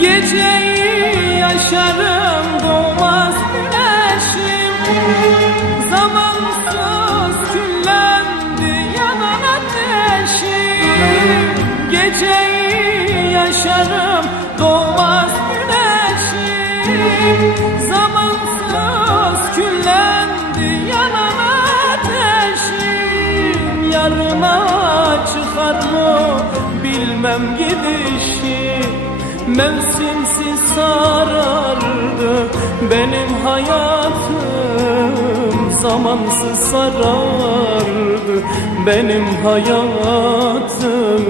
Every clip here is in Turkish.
Geceyi yaşarım doğmaz güneşim. Zamansız küllendi yanan ateşim. Geceyi bilmem gidişim Mevsimsiz sarardı benim hayatım. Zamansız sarardı benim hayatım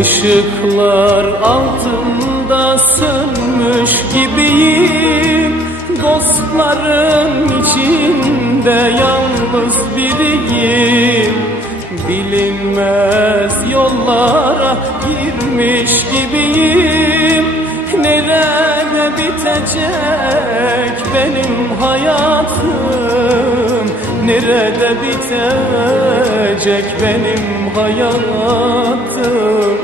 Işıklar altında sönmüş gibiyim. Dostların içinde yalnız biriyim. Bilinmez yollara girmiş gibiyim. Nerede bitecek benim hayatım Nerede bitecek benim hayatım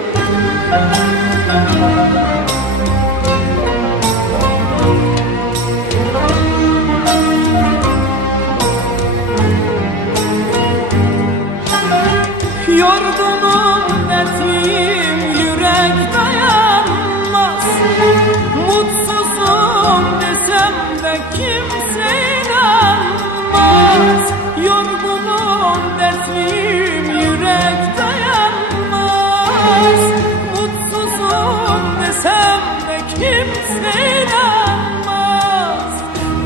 kimse inanmaz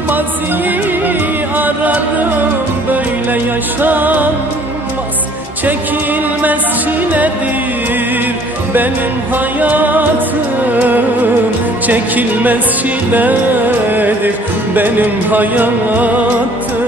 Maziyi ararım böyle yaşanmaz. Çekilmez çiledir benim hayatım. Çekilmez çiledir benim hayatım